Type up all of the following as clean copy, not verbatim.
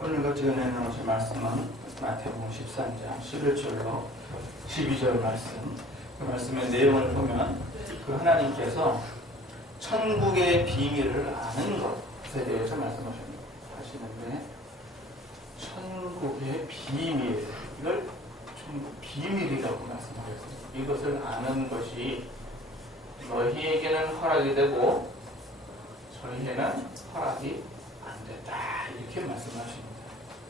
오늘 같이 은혜 나누실 말씀은 마태복음 13장 11절로 12절 말씀. 그 말씀의 내용을 보면 그 하나님께서 천국의 비밀을 아는 것에 대해서 말씀하시는데, 천국의 비밀을 천국 비밀이라고 말씀하셨습니다. 이것을 아는 것이 너희에게는 허락이 되고 저희에게는 허락이 안 됐다, 이렇게 말씀하십니다.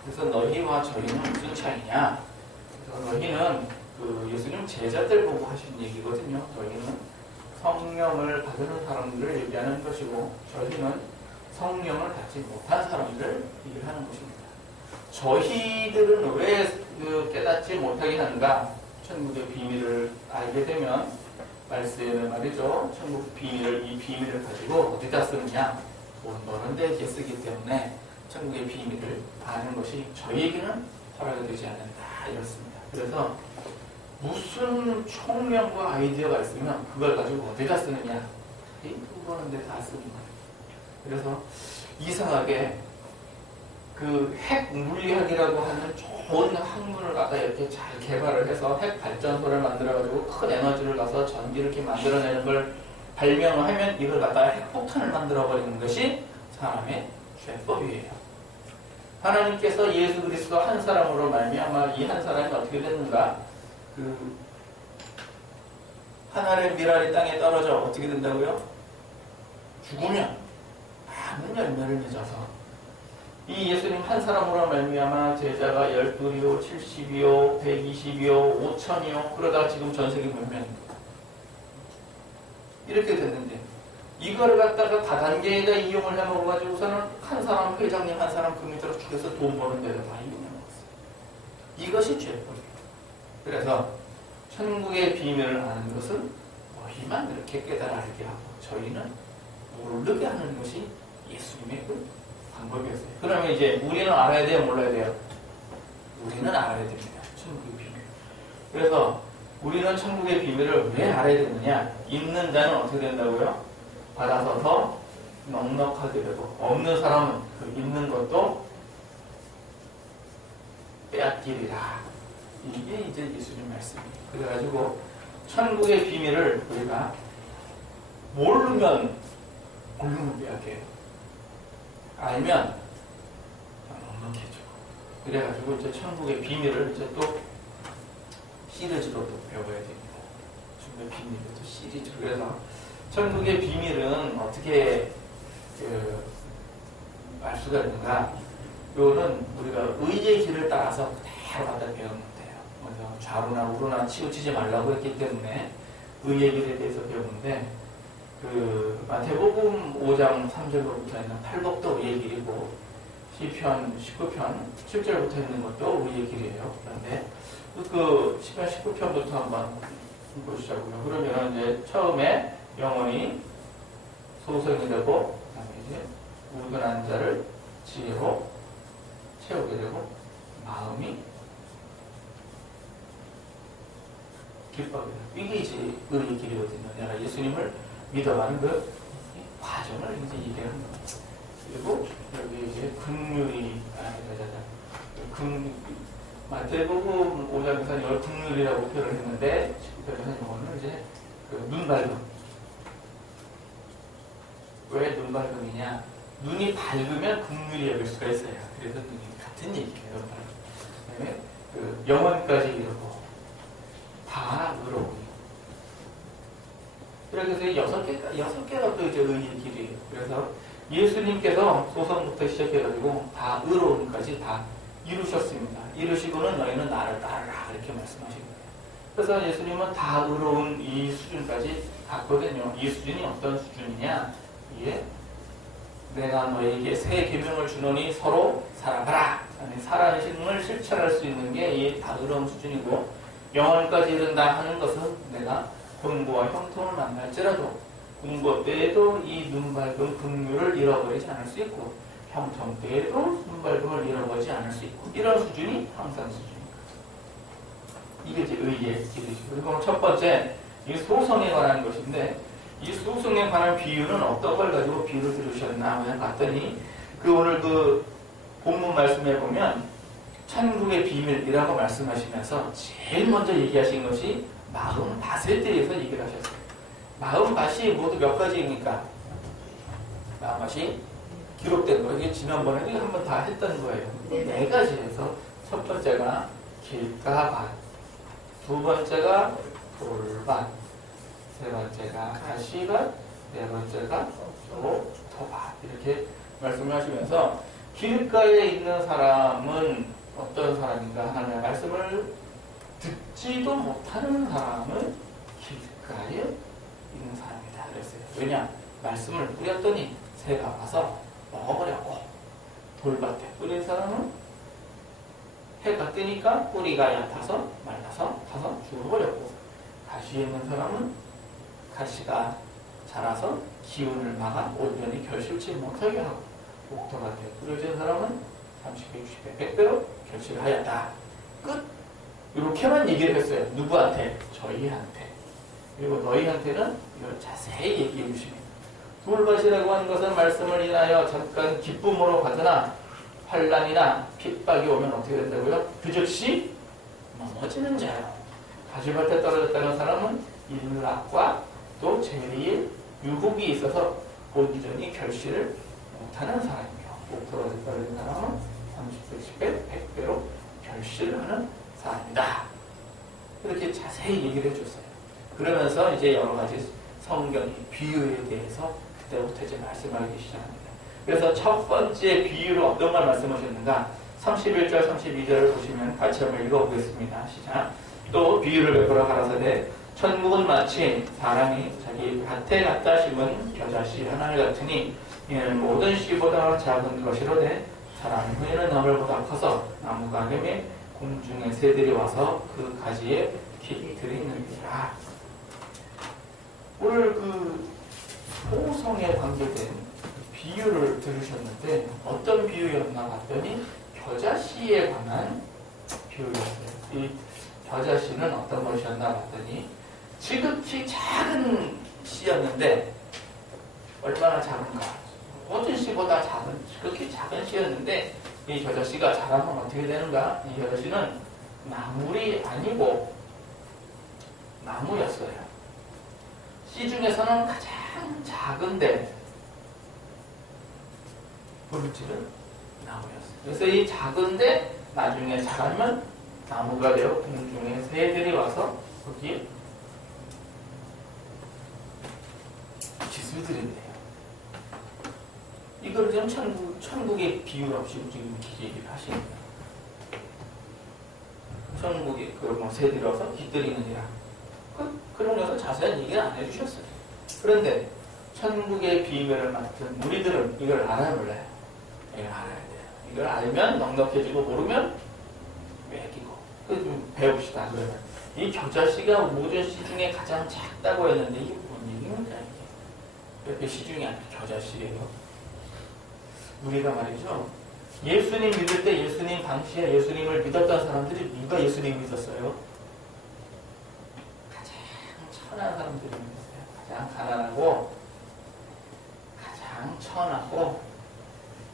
그래서 너희와 저희는 무슨 차이냐? 그래서 너희는 예수님 제자들 보고 하신 얘기거든요. 너희는 성령을 받은 사람들을 얘기하는 것이고, 저희는 성령을 받지 못한 사람들을 얘기하는 것입니다. 저희들은 왜 깨닫지 못하게 하는가? 천국의 비밀을 알게 되면 말씀에 말이죠. 천국 비밀을, 이 비밀을 가지고 어디다 쓰느냐? 돈 버는 데 쓰기 때문에 천국의 비밀을 아는 것이 저희에게는 허락이 되지 않는다, 이렇습니다. 그래서 무슨 총명과 아이디어가 있으면 그걸 가지고 어디다 쓰느냐? 돈 버는 데 다 쓰는 거예요. 그래서 이상하게 그 핵 물리학이라고 하는 좋은 학문을 갖다 이렇게 잘 개발을 해서 핵 발전소를 만들어가지고 큰 에너지를 가서 전기를 이렇게 만들어내는 걸 발명을 하면 이걸 갖다가 핵폭탄을 만들어버리는 것이 사람의 죄법이에요. 하나님께서 예수 그리스도 한 사람으로 말미암아 이 한 사람이 어떻게 됐는가? 하나의 밀알이 땅에 떨어져 어떻게 된다고요? 죽으면 많은 열매를 맺어서 이 예수님 한 사람으로 말미암아 제자가 12이요, 70이요, 120이요, 5000이요, 그러다가 지금 전 세계 몇 명입니까? 이렇게 됐는데, 이걸 갖다가 다단계에다 이용을 해먹어가지고서는 한 사람 회장님, 한 사람 그 밑으로 죽여서 돈 버는 데다 다 이용해먹었어요. 이것이 죄법이에요. 그래서 천국의 비밀을 아는 것은 너희만 이렇게 깨달게 하고 저희는 모르게 하는 것이 예수님의 그 방법이었어요. 그러면 이제 우리는 알아야 돼요, 몰라야 돼요? 우리는 알아야 됩니다. 천국의 비밀. 그래서 우리는 천국의 비밀을 왜 알아야 되느냐? 있는 자는 어떻게 된다고요? 받아서 더 넉넉하게 되고, 없는 사람은 그 있는 것도 빼앗기리라. 이게 이제 예수님 말씀이에요. 그래가지고 천국의 비밀을 우리가 모르면 빼앗겨요. 알면 넉넉해져. 그래가지고 이제 천국의 비밀을 이제 또 시리즈로 또 배워야 됩니다. 천국의 비밀을 또 시리즈로. 그래서 천국의 비밀은 어떻게 알 수가 있는가? 이거는 우리가 의의 길을 따라서 그대로 갖다 배우면 돼요. 그래서 좌로나 우로나 치우치지 말라고 했기 때문에 의의 길에 대해서 배우는데, 마태복음 5장 3절부터 있는 팔복도 의의 길이고, 시편 19편 7절부터 있는 것도 의의 길이에요. 그런데 시편 19편부터 한번 보시자고요. 그러면 이제 처음에 영혼이 소성이 되고, 그다음에 이제 우둔한 자를 지혜로 채우게 되고, 마음이 기뻐하게 되고, 이게 이제 의의 길이거든요. 내가 예수님을 믿어가는 그 과정을 이제 얘기하는 겁니다. 그리고 여기 이제 긍휼이 마태복음 5장에서는 이걸 긍휼이라고 표현을 했는데, 19절에서는 이거는 이제 눈 왜 눈 밝음이냐? 눈이 밝으면 긍휼이 여길 수가 있어요. 그래서 눈이 같은 얘기예요. 그다음에 영혼까지 이르고 다 의로우니. 그래서 여섯 개가 또 이제 의의 길이에요. 그래서 예수님께서 소선부터 시작해가지고 다 의로움까지 다 이루셨습니다. 이루시고는 너희는 나를 따르라, 이렇게 말씀하신 거예요. 그래서 예수님은 다 의로운 이 수준까지 갔거든요. 이 수준이 어떤 수준이냐? 이게 내가 너에게 새 계명을 주노니 서로 사랑하라. 사랑을 실천할 수 있는 게 이 다 의로운 수준이고, 영원까지 이른다 하는 것은 내가 공부와 형통을 만날지라도 공부 때에도 이 눈 밝은 긍휼을 잃어버리지 않을 수 있고, 형통 때에도 눈 밝음을 잃어버리지 않을 수 있고, 이런 수준이 항상 수준입니다. 이게 이제 의의 길이죠. 그리고 첫 번째, 이 소성에 관한 것인데, 이 소성에 관한 비유는 어떤 걸 가지고 비유를 들으셨나 하면 봤더니, 오늘 본문 말씀에 보면 천국의 비밀이라고 말씀하시면서 제일 먼저 얘기하신 것이 40밭에 대해서 얘기를 하셨어요. 40밭이 모두 몇 가지입니까? 40밭이 기록된 거예요. 이게 지난번에도 한번 다 했던 거예요. 네 가지에서 첫 번째가 길가밭, 두 번째가 돌밭, 세 번째가 가시밭, 네 번째가 토밭. 이렇게 말씀을 하시면서 길가에 있는 사람은 어떤 사람인가 하는 말씀을 듣지도 못하는 사람은 길가에 있는 사람이다 그랬어요. 왜냐? 말씀을 뿌렸더니 새가 와서 먹어버렸고, 돌밭에 뿌린 사람은 해가 뜨니까 뿌리가 얕아서 말라서 타서 죽어버렸고, 가시에 있는 사람은 가시가 자라서 기운을 막아 온전히 결실치 못하게 하고, 목토밭에 뿌려진 사람은 30배, 60배, 100배로 결실을 하였다. 끝! 이렇게만 얘기를 했어요. 누구한테? 저희한테. 그리고 너희한테는 이걸 자세히 얘기해 주십니다. 돌밭이라고 하는 것은 말씀을 인하여 잠깐 기쁨으로 받으나 환난이나 핍박이 오면 어떻게 된다고요? 그 즉시 넘어지는 자요. 가시밭에 떨어졌다는 사람은 일락과 또 재리의 유혹이 있어서 온전히 결실을 못하는 사람이요. 목토밭에 떨어진 사람은 30배, 10배, 100배로 결실을 하는 사람이다. 이렇게 자세히 얘기를 해줬어요. 그러면서 이제 여러 가지 성경의 비유에 대해서 그때부터 이제 말씀하기 시작합니다. 그래서 첫 번째 비유로 어떤 걸 말씀하셨는가? 31절, 32절을 보시면 같이 한번 읽어보겠습니다. 시작. 또 비유를 베풀어 가라사대 천국은 마치 사람이 자기 밭에 갖다 심은 겨자씨 하나를 같으니 이는 모든 씨보다 작은 것이로되 사람 후에는 나물보다 커서 나무 가gem에 공중의 새들이 와서 그 가지에 깃들이느니라. 오늘 그 소성에 관계된 비유를 들으셨는데 어떤 비유였나 봤더니 겨자씨에 관한 비유였어요. 이 겨자씨는 어떤 것이었나 봤더니 지극히 작은 씨였는데 얼마나 작은가? 모든 씨보다 작은, 지극히 작은 씨였는데 이 겨자씨가 자라면 어떻게 되는가? 이 겨자씨는 나물이 아니고 나무였어요. 씨 중에서는 가장 작은데 물질은 나무였어요. 그래서 이 작은데 나중에 자라면 나무가 되어 공중에 새들이 와서 거기에 기술들인데요. 이걸 지금 천국의 비유 없이 지금 이렇게 얘기를 하시는 거예요. 천국에 그 새들이 와서 깃들이느니라. 그런 것은 자세한 얘기는 안 해주셨어요. 그런데 천국의 비밀을 맡은 우리들은 이걸 알아야 몰라요. 이걸 알아야 돼요. 이걸 알면 넉넉해지고 모르면 매기고. 좀 배웁시다. 그러면 이 겨자씨가 모든 씨 중에 가장 작다고 했는데 이게 뭔 얘기입니까? 이게 씨 중에 아니라 겨자씨예요. 우리가 말이죠. 예수님 믿을 때 예수님 당시에 예수님을 믿었던 사람들이 누가 예수님 믿었어요? 가장 천한 사람들이 믿었어요. 가장 가난하고 가장 천하고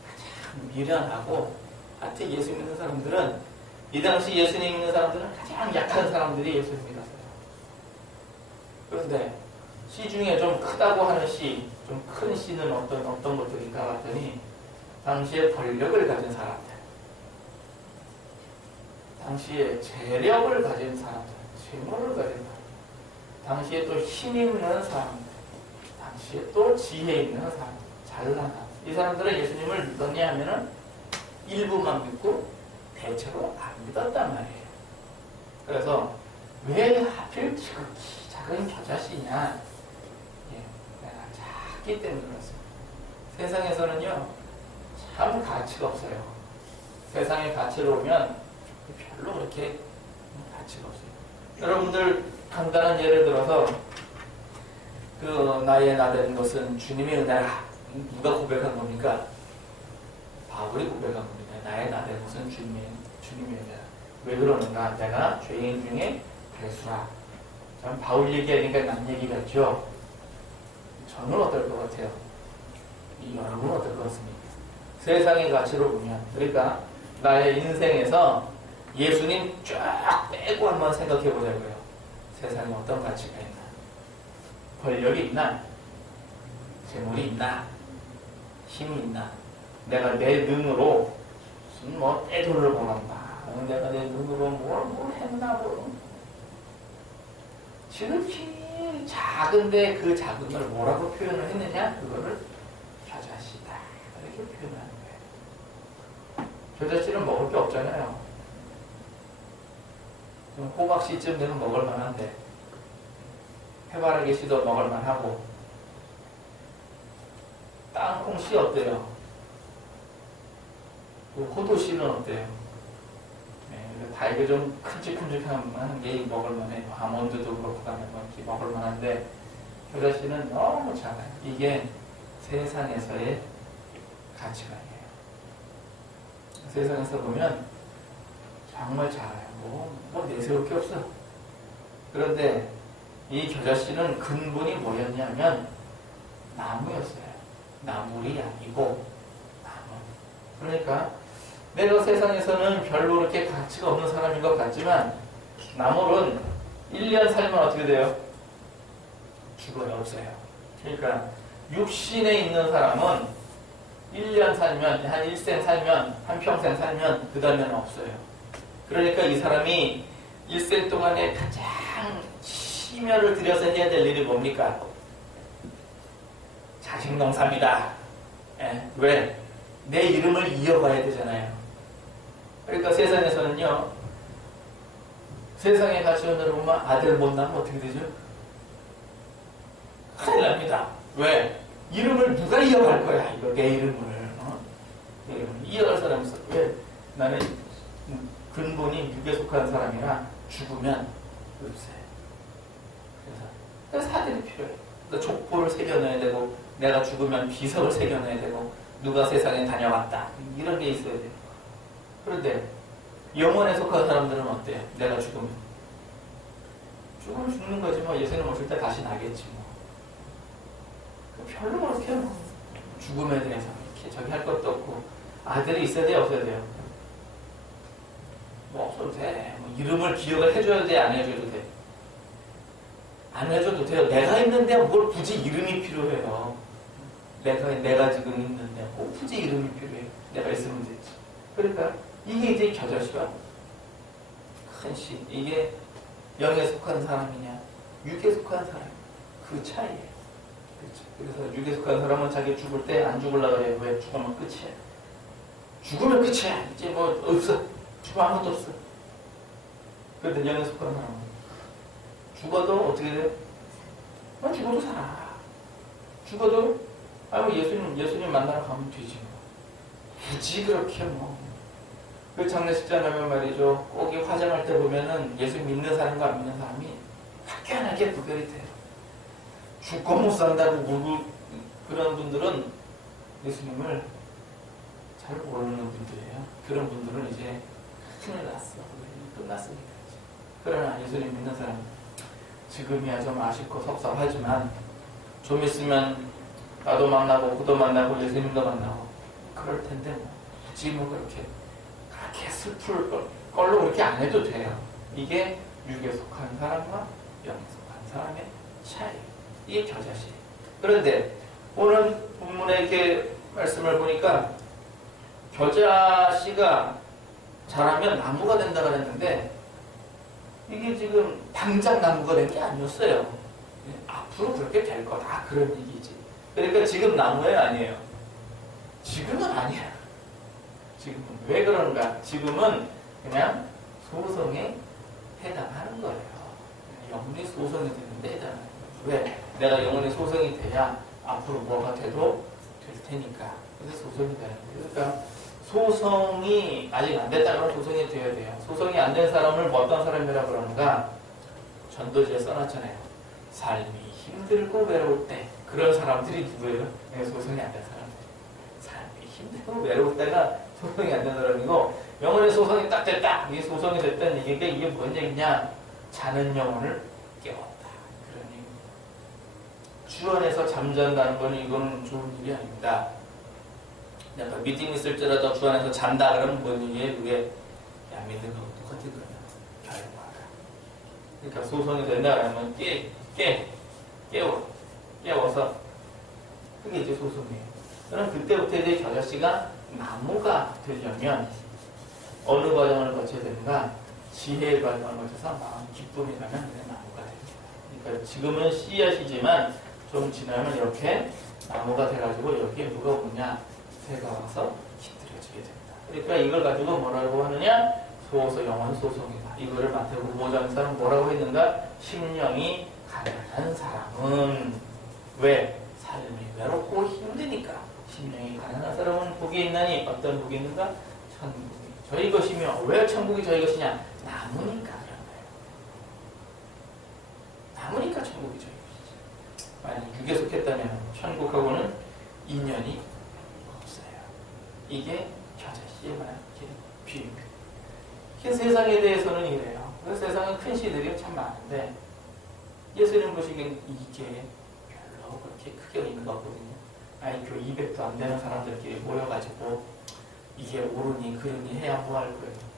가장 미련하고 하여튼 예수 믿는 사람들은 이 당시 예수님 믿는 사람들은 가장 약한 사람들이 예수님 믿었어요. 그런데 씨 중에 좀 크다고 하는 씨, 좀 큰 씨는 어떤 것들인가 봤더니 당시에 권력을 가진 사람들, 당시에 재력을 가진 사람들, 재물을 가진 사람들, 당시에 또 힘 있는 사람들, 당시에 또 지혜 있는 사람들, 잘난 사람들. 이 사람들은 예수님을 믿었냐 하면은 일부만 믿고 대체로 안 믿었단 말이에요. 그래서 왜 하필 지극히 작은 겨자씨냐? 내가 작기 때문에 그렇습니다. 세상에서는요, 참 가치가 없어요. 세상에 가치를 보면 별로 그렇게 가치가 없어요. 여러분들 간단한 예를 들어서 그 나의 나된 것은 주님의 은혜라. 누가 고백한 겁니까? 바울이 고백한 겁니다. 나의 나된 것은 주님의 은혜라. 왜 그러는가? 내가 죄인 중에 괴수라. 참 바울 얘기하니까 남 얘기 같죠? 저는 어떨 것 같아요? 여러분은 어떨 것 같습니까? 세상의 가치로 보면, 그러니까 나의 인생에서 예수님 쫙 빼고 한번 생각해 보자고요. 세상에 어떤 가치가 있나? 권력이 있나? 재물이 있나? 힘이 있나? 내가 내 눈으로 무슨 뭐 떼돈을 벌었나? 내가 내 눈으로 뭘 했나? 뭐 지극히 작은데 그 작은 걸 뭐라고 표현을 했느냐? 그거를 겨자씨다 이렇게 표현하는 거예요. 겨자씨는 먹을 게 없잖아요. 호박씨쯤 되면 먹을 만한데, 해바라기 씨도 먹을 만하고, 땅콩 씨 어때요? 호두 씨는 어때요? 네, 다 이게 좀 큼직큼직한 게 먹을 만해요. 아몬드도 그렇고 먹을 만한데, 겨자 씨는 너무 작아요. 이게 세상에서의 가치관이에요. 세상에서 보면 정말 작아요. 뭐 내세울 게 없어. 그런데 이 겨자씨는 근본이 뭐였냐면 나무였어요. 나물이 아니고 나무. 그러니까 내가 세상에서는 별로 그렇게 가치가 없는 사람인 것 같지만 나물은 1년 살면 어떻게 돼요? 죽어요. 없어요. 그러니까 육신에 있는 사람은 1년 살면, 한 일생 살면, 한 평생 살면 그 다음에는 없어요. 그러니까 이 사람이 일생 동안에 가장 심혈을 들여서 해야 될 일이 뭡니까? 자식농사입니다. 예, 왜? 내 이름을 이어가야 되잖아요. 그러니까 세상에서는요, 세상의 가치관으로 보면 아들 못 낳으면 어떻게 되죠? 큰일 납니다. 왜? 이름을 누가 이어갈 거야? 이거 내 이름을. 내 이름을 이어갈 사람이 있어. 왜? 나는 근본이 육에 속한 사람이라 죽으면 없어요. 그래서 사들이 필요해요. 그러니까 족보를 새겨넣어야 되고, 내가 죽으면 비석을 새겨넣어야 되고, 누가 세상에 다녀왔다. 이런 게 있어야 돼요. 그런데 영혼에 속한 사람들은 어때요? 내가 죽으면 죽는 거지 뭐. 예수님 오실 때 다시 나겠지 뭐. 별로 그렇게 뭐 죽음에 대해서 이렇게 저기 할 것도 없고. 아들이 있어야 돼요? 없어야 돼요? 뭐 없어도 돼. 뭐 이름을 기억을 해줘야 돼? 안 해줘도 돼? 안 해줘도 돼요. 내가 있는데 뭘 굳이 이름이 필요해요. 내가 지금 있는데 꼭 굳이 이름이 필요해요. 내가 있으면 되지. 그러니까 이게 이제 겨자씨가 큰 씨. 이게 영에 속한 사람이냐 육에 속한 사람, 그 차이예요. 그렇죠. 그래서 육에 속한 사람은 자기 죽을 때 안 죽으려고 해요. 왜? 죽으면 끝이야. 죽으면 끝이야. 이제 뭐 없어. 죽으면 아무것도 없어. 그런데 영에 속한 사람은 죽어도 어떻게 돼? 죽어도 살아. 죽어도 예수님 만나러 가면 되지 뭐. 굳이 그렇게 뭐. 그 장례식장 가면 말이죠. 꼭 이 화장할 때 보면은 예수 믿는 사람과 안 믿는 사람이 확연하게 구별이 돼요. 죽고 못 산다고 울고 그런 분들은 예수님을 잘 모르는 분들이에요. 그런 분들은 이제 큰일 났어. 끝났으니까. 그러나 예수님 믿는 사람 지금이야 좀 아쉽고 섭섭하지만 좀 있으면 나도 만나고 그도 만나고 예수님도 만나고 그럴 텐데 뭐 굳이 뭐 그렇게 슬플 걸로 그렇게 안 해도 돼요. 이게 육에 속한 사람과 영에 속한 사람의 차이. 이게 겨자씨. 그런데 오늘 본문에 이렇게 말씀을 보니까 겨자씨가 자라면 나무가 된다고 했는데 이게 지금 당장 나무가 된 게 아니었어요. 앞으로 그렇게 될 거다. 그런 얘기지. 그러니까 지금 나무예요? 아니에요? 지금은 아니야. 지금은. 왜 그런가? 지금은 그냥 소송에 해당하는 거예요. 영혼이 소송이 되는데 해당하는 거예요. 왜? 내가 영혼이 소송이 돼야 앞으로 뭐가 돼도 될 테니까. 그래서 소송이 되는 거예요. 그러니까 소송이 아직 안 됐다면 소송이 되어야 돼요. 소송이 안 된 사람을 뭐 어떤 사람이라고 그러는가? 전도지에 써놨잖아요. 삶이 힘들고 외로울 때 그런 사람들이 누구예요? 소송이 안 된 사람들. 삶이 힘들고 외로울 때가 소송이 안 된 사람이고 영혼의 소송이 딱 됐다. 이게 소송이 됐다는 얘기가 이게 뭔 얘기냐? 자는 영혼을 깨웠다. 그런 얘기. 주원에서 잠잔다는 거는 이거는 좋은 일이 아닙니다. 내가 미팅 있을지라도 주 안에서 잔다 그러면 뭐니? 그게 야 믿는 거하고 똑같은 거야. 결과가. 그러니까 소송이 된다 그러면 깨워서 그게 이제 소송이에요. 그럼 그때부터 이제 겨자씨가 나무가 되려면 어느 과정을 거쳐야 되는가? 지혜의 과정을 거쳐서 마음 기쁨이 가면 나무가 됩니다. 그러니까 지금은 씨앗이지만 좀 지나면 이렇게 나무가 돼가지고 여기에 누가 오느냐? 새가 와서 깃들여지게 됩니다. 그러니까 이걸 가지고 뭐라고 하느냐? 소소 영원 소송이다. 이거를 마태복음 5장에서는 뭐라고 했는가? 심령이 가난한 사람은 왜? 삶이 외롭고 힘드니까. 심령이 가난한 사람은 복이 있나니 어떤 복이 있는가? 천국이 저희 것이며 왜 천국이 저희 것이냐? 나무니까 그런 거예요. 나무니까 천국이 저희 것이지. 만약 육에 속했다면 천국하고는 인연이 없어요. 이게 겨자씨에 관한 비유입니다. 세상에 대해서는 이래요. 세상에 큰 시들이 참 많은데 예수님 보시기엔 이게 별로 그렇게 크게 있는 것 같거든요. IQ 200도 안 되는 사람들끼리 모여가지고 이게 옳으니 그르니 해야 뭐 할 거예요.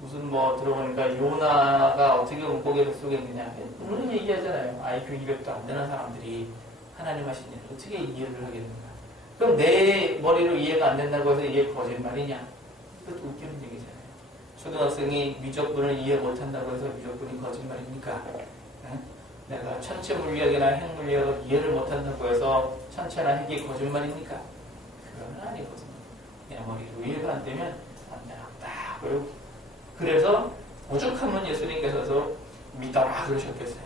무슨 뭐 들어보니까 요나가 어떻게 고개를 쏘겠느냐 오늘 얘기하잖아요. IQ 200도 안 되는 사람들이 하나님 하신 일을 어떻게 이해를 하겠는가. 그럼 내 머리로 이해가 안 된다고 해서 이게 거짓말이냐. 이것도 웃기는 얘기잖아요. 초등학생이 미적분을 이해 못한다고 해서 미적분이 거짓말입니까? 내가 천체 물리학이나 핵 물리학을 이해를 못한다고 해서 천체나 핵이 거짓말입니까? 그건 아니거든요. 내 머리로 이해가 안 되면 안 되겠다. 그래서 오죽하면 예수님께서도 믿어라 그러셨겠어요.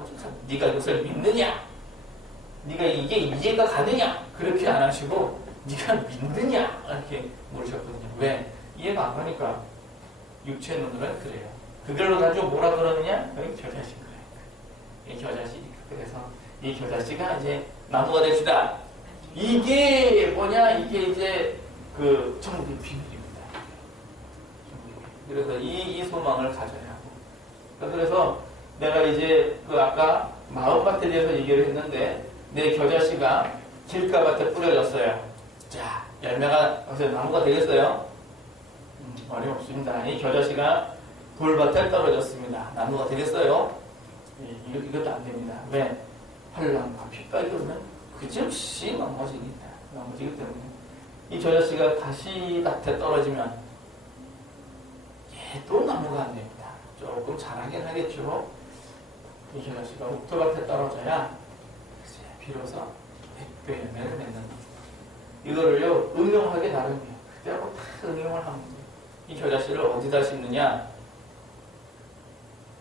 오죽하면 네가 이것을 믿느냐? 네가 이게 이해가 가느냐? 그렇게 안 하시고 네가 믿느냐? 이렇게 물으셨거든요. 왜? 이해가 안 가니까. 육체 눈으로는 그래요. 그걸로 가지고 뭐라 그러느냐? 여기 겨자씨인 거예요. 이 겨자씨니까. 그래서 이 겨자씨가 이제 나무가 됩시다. 이게 뭐냐? 이게 이제 그 천국의 비밀입니다. 그래서 이 소망을 가져야 하고. 그래서 내가 이제 그 아까 마음밭에 대해서 얘기를 했는데 내 겨자씨가 길가밭에 뿌려졌어요. 자, 열매가 어서 나무가 되겠어요? 어림없습니다. 이 겨자씨가 돌밭에 떨어졌습니다. 나무가 되겠어요? 이것도 안 됩니다. 왜? 환난과 핍박이 오면 그즉시 넘어지기 때문에 이 겨자씨가 다시 밭에 떨어지면 또 나무가 안 됩니다. 조금 자라긴 하겠죠. 이 겨자씨가 옥토밭에 떨어져야 이제 비로소 100배 열매를 맺는 겁니다. 이거를요 응용하기 나름이에요. 그대로 다 응용을 합니다. 이 겨자씨를 어디다 심느냐?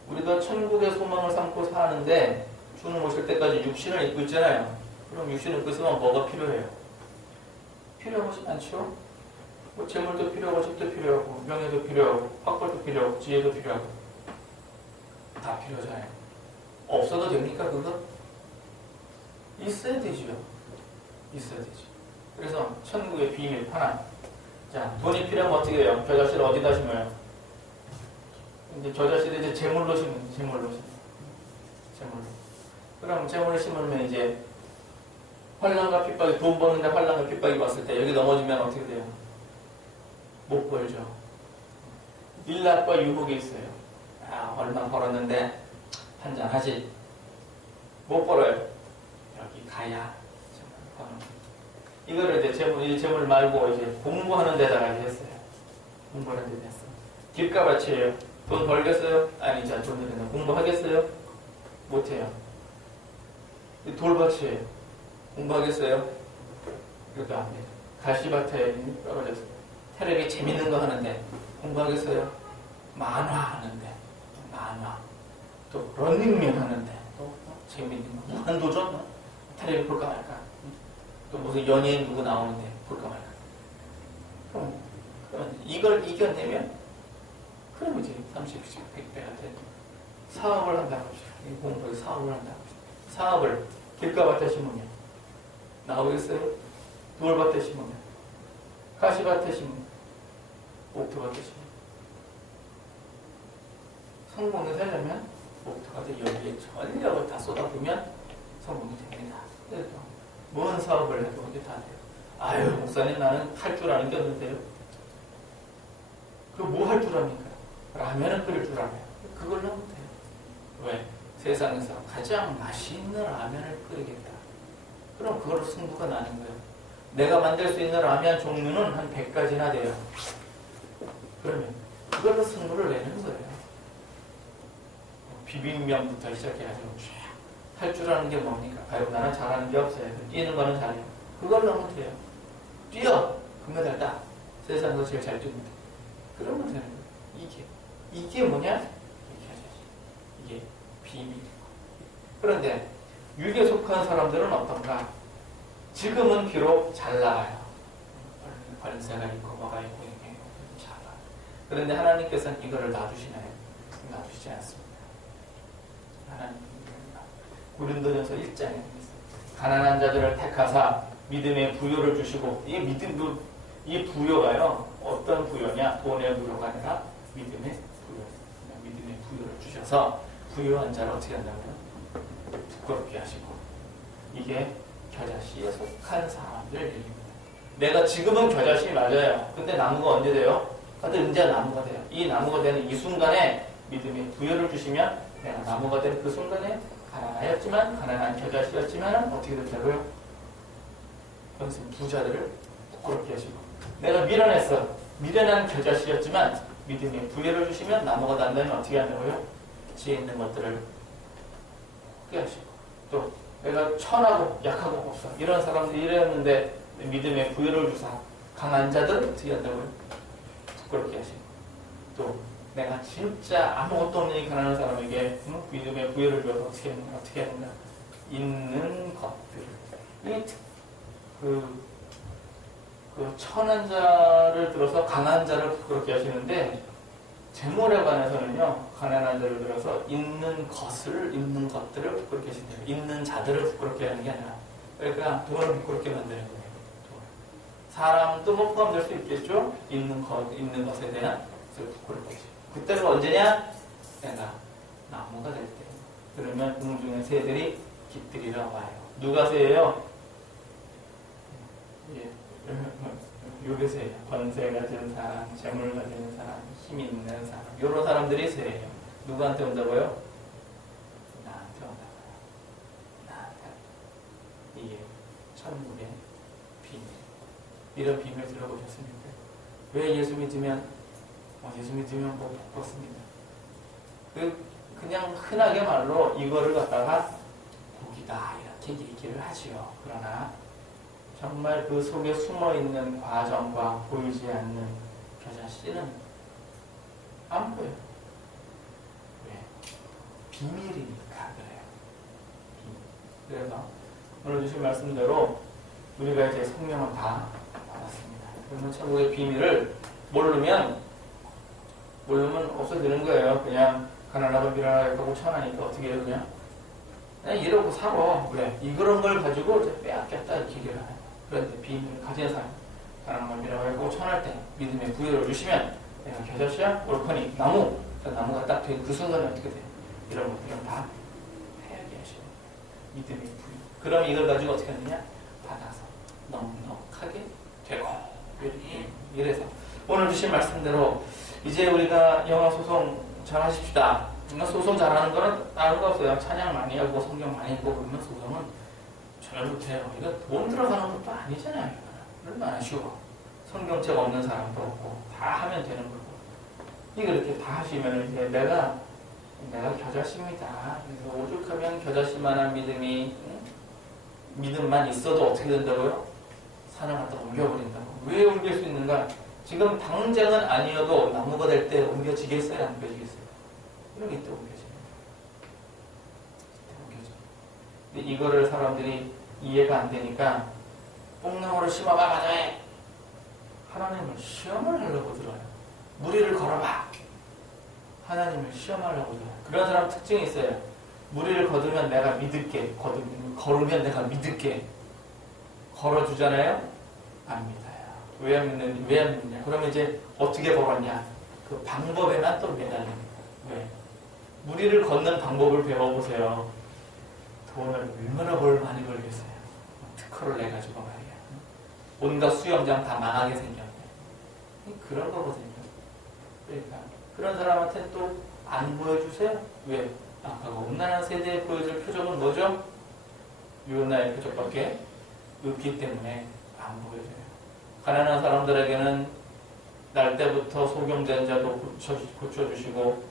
우리가 천국의 소망을 삼고 사는데 주님 오실 때까지 육신을 입고 있잖아요. 그럼 육신을 입고 있으면 뭐가 필요해요? 필요한 것이 많죠? 뭐 재물도 필요하고 집도 필요하고 명예도 필요하고 학벌도 필요하고 지혜도 필요하고 다 필요하잖아요. 없어도 됩니까 그거? 있어야 되죠. 있어야 되죠. 그래서 천국의 비밀 하나. 자, 돈이 필요하면 어떻게 해요? 겨자씨를 어디다 심어요? 이제 겨자씨를 이제 재물로 심어요. 재물로. 그럼 재물을 심으면 이제 환난과 핍박이 돈 버는데 환난과 핍박이 왔을 때 여기 넘어지면 어떻게 돼요? 못 벌죠. 일락과 유혹이 있어요. 아, 얼마 벌었는데 한잔 하지. 못 벌어요. 여기 가야 이거를 이제 재물 말고 이제 공부하는 데다가 했어요. 공부하는 데 했어. 길가밭이에요. 돈 벌겠어요? 아니, 자, 돈 되는 공부하겠어요? 못해요. 돌밭이에요. 공부하겠어요? 이것도 안 돼요. 가시밭에 떨어졌어요. 테레비 재밌는 거 하는데 공부하겠어요? 만화 하는데 만화. 또 런닝맨 하는데 또 재밌는 거. 무한도전? 테레비 볼까 말까? 또 무슨 연예인 누구 나오는데 볼까 말까? 그럼 이걸 이겨내면 그럼 이제 30씩 100배가 되는 사업을 한다고 합시다. 공부에 사업을 한다고 합시다. 사업을 길가밭에 심으면 나오겠어요? 돌밭에 심으면 가시밭에 심으면 옥토밭에 심으면 성공을 하려면 옥토밭에 여기에 전력을 다 쏟아부으면 성공이 됩니다. 그래서 뭔 사업을 해도 이게 다 돼요. 아유, 목사님 나는 할 줄 아는 게 없는데요. 그 뭐 할 줄 압니까? 라면을 끓일 줄 알아요. 그걸로 하면 돼요. 왜? 세상에서 가장 맛있는 라면을 끓이겠다. 그럼 그걸로 승부가 나는 거예요. 내가 만들 수 있는 라면 종류는 한 100가지나 돼요. 그러면 그걸로 승부를 내는 거예요. 비빔면부터 시작해가지고 할 줄 아는 게 뭡니까? 아유, 나는 잘하는 게 없어요. 뛰는 거는 잘해요. 그걸로 하면 돼요. 뛰어! 금메달 따! 세상에서 제일 잘 뜁니다. 그러면 되는 거예요. 이게 뭐냐? 이게 비밀. 그런데 육에 속한 사람들은 어떤가? 지금은 비록 잘 나가요. 권세가 있고 뭐가 있고 이게 잘 나가요. 그런데 하나님께서는 이거를 놔두시나요? 놔두시지 않습니다. 하나님 고린도전서 1장에 가난한 자들을 택하사 믿음의 부요를 주시고, 이 부요가요 어떤 부요냐? 돈의 부요가 아니라 믿음의 부요. 믿음의 부요를 주셔서 부요한 자를 어떻게 한다고요? 부끄럽게 하시고. 이게 겨자씨에 속한 사람들 얘기입니다. 내가 지금은 겨자씨 맞아요. 근데 나무가 언제 돼요? 근데 이제 나무가 돼요. 이 나무가 되는 이 순간에 믿음의 부여를 주시면 내가 나무가 되는 그 순간에 가난하였지만, 가난한 겨자씨였지만 어떻게 된다고요? 그것은 부자들을 부끄럽게 하시고, 내가 미련했어. 미련한 겨자씨였지만 믿음의 부여를 주시면 나무가 단다면 어떻게 한다고요? 지혜 있는 것들을 크게 하시고, 또 내가 천하고 약하고 없어. 이런 사람들이 이랬는데 믿음의 부여를 주사 강한 자들은 어떻게 한다고요? 부끄럽게 하시고, 또 내가 진짜 아무것도 없는 이 가난한 사람에게 믿음의 부여를 줘서 어떻게 하는가? 있는 것들. 그 천한 자를 들어서 강한 자를 부끄럽게 하시는데, 재물에 관해서는요, 가난한 자를 들어서 있는 것들을 부끄럽게 하신대요. 있는 자들을 부끄럽게 하는 게 아니라, 그러니까 돈을 부끄럽게 만드는 거예요. 사람도 뭐 포함될 수 있겠죠? 있는 것에 대한 것을 부끄럽게 하시고. 그때가 언제냐? 내가 나무가 될 때. 그러면 공중의 새들이 깃들이러 와요. 누가 새예요? 요게 새예요. 권세 가진 사람, 재물 가진 사람, 힘 있는 사람, 이런 사람들이 새예요. 누구한테 온다고요? 나한테 온다고요. 나한테. 이게 천국의 비밀. 이런 비밀 들어보셨습니까? 왜 예수 믿으면 뭐 복 받습니다. 그냥 흔하게 말로 이거를 갖다가 복이다 이렇게 얘기를 하지요. 그러나 정말 그 속에 숨어있는 과정과 보이지 않는 겨자씨는 안 보여요. 왜? 비밀이니까 그래요. 그래서 오늘 주신 말씀대로 우리가 이제 성령을 다 받았습니다. 그러면 천국의 비밀을 모르면 없어지는 거예요. 그냥 가난하고 미련하고 천하니까 어떻게 해요? 그냥 이러고 살아. 그래. 이런 걸 가지고 빼앗겼다 이렇게 얘기를 해요. 그런데 비밀을 가진 사람, 가난하고 미련하고 천할 때 믿음의 부여를 주시면 내가 겨자씨야? 옳거니 나무가 딱 된 그 순간에 어떻게 돼요? 이런 것들은 다 해야게 하시고 믿음의 부여. 그럼 이걸 가지고 어떻게 하느냐? 받아서 넉넉하게 되고. 이래서 오늘 주신 말씀대로 이제 우리가 영어 소송 잘 하십시다. 소송 잘하는 거는 다른 거 없어요. 찬양 많이 하고 성경 많이 읽고 그러면 소송은 잘 못해요. 이거 돈 들어가는 것도 아니잖아요. 얼마나 쉬워. 성경책 없는 사람도 없고 다 하면 되는 거고. 이거 이렇게 다 하시면 이제 내가 겨자씨입니다. 그래서 오죽하면 겨자씨만한 믿음만 있어도 어떻게 된다고요? 산을 갖다 옮겨버린다고. 왜 옮길 수 있는가? 지금 당장은 아니어도 나무가 될 때 옮겨지겠어요? 안 옮겨지겠어요? 이런 게 또 옮겨져요. 근데 이거를 사람들이 이해가 안 되니까 뽕나무를 심어봐 맞아해. 하나님을 시험을 하려고 들어요. 무리를 걸어봐. 하나님을 시험하려고 들어요. 그런 사람 특징이 있어요. 무리를 거두면 내가 믿을게. 걸으면 내가 믿을게. 걸어주잖아요? 안 믿어요. 왜 안 믿느냐? 그러면 이제 어떻게 걸었냐? 그 방법에만 또 매달립니다. 왜? 무리를 걷는 방법을 배워보세요. 돈을 얼마나 많이 벌겠어요. 특허를 내가지고 말이야. 온갖 수영장 다 망하게 생겼네. 그런 거거든요. 그러니까 그런 사람한테 또 안 보여주세요. 왜? 아까 음란한 세대에 보여줄 표적은 뭐죠? 요나의 표적밖에 없기 때문에 안 보여줘요. 가난한 사람들에게는 날 때부터 소경된 자도 고쳐주시고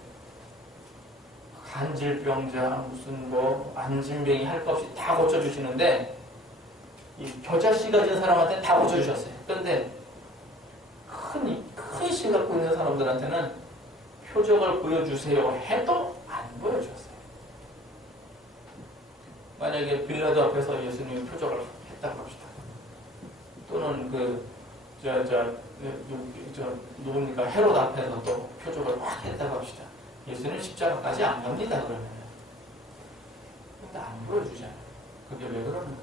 간질병자 무슨 뭐 안진병이 할 것 없이 다 고쳐주시는데 이 겨자씨 가진 사람한테 다 고쳐주셨어요. 그런데 큰 씨 갖고 있는 사람들한테는 표적을 보여주세요 해도 안 보여줬어요. 만약에 빌라도 앞에서 예수님이 표적을 했다고 합시다. 또는 누굽니까 헤롯 앞에서 또 표적을 확 했다고 합시다. 예수님 십자가까지 안 갑니다. 그러면 근데 안 보여주잖아요. 그게 왜 그러는가?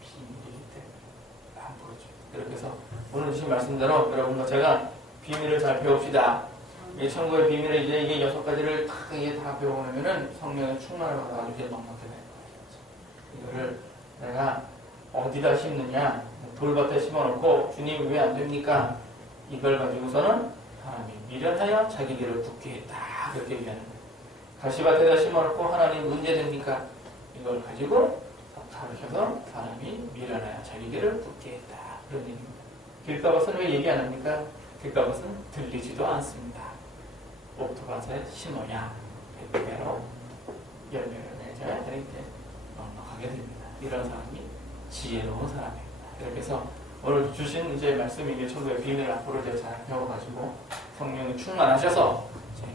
비밀이기 때문에 안 보여줘요. 그렇게 해서 오늘 주신 말씀대로 여러분과 제가 비밀을 잘 배웁시다. 이 천국의 비밀을 이제 이게 6가지를 다 배워놓으면은 성령의 충만을 받아가지고 이제 넉넉하게 되는 거예요. 이거를 내가 어디다 심느냐? 돌밭에 심어놓고 주님 왜 안 됩니까? 이걸 가지고서는 하나님이 미련하여 자기 길을 굳게 했다. 그렇게 얘기하는 거예요. 가시밭에다 심어놓고 하나님 문제 됩니까? 이걸 가지고 가르쳐서 사람이 미련하여 자기 길을 굳게 했다. 그런 얘기입니다. 길가밭은 왜 얘기 안 합니까? 길가밭은 들리지도 않습니다. 옥토밭에 심어야 백배로 열매를 맺어야 이렇게 넉넉하게 됩니다. 이런 사람이 지혜로운 사람입니다. 이렇게 해서 오늘 주신 이제 말씀이 이게 천국의 비밀을 앞으로 이제 잘 배워가지고 성령이 충만하셔서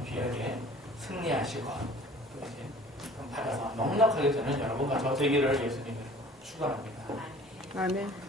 귀하게 승리하시고 또 이제 받아서 넉넉하게 되는 여러분과 저 되기를 예수님으로 축원합니다. 아멘.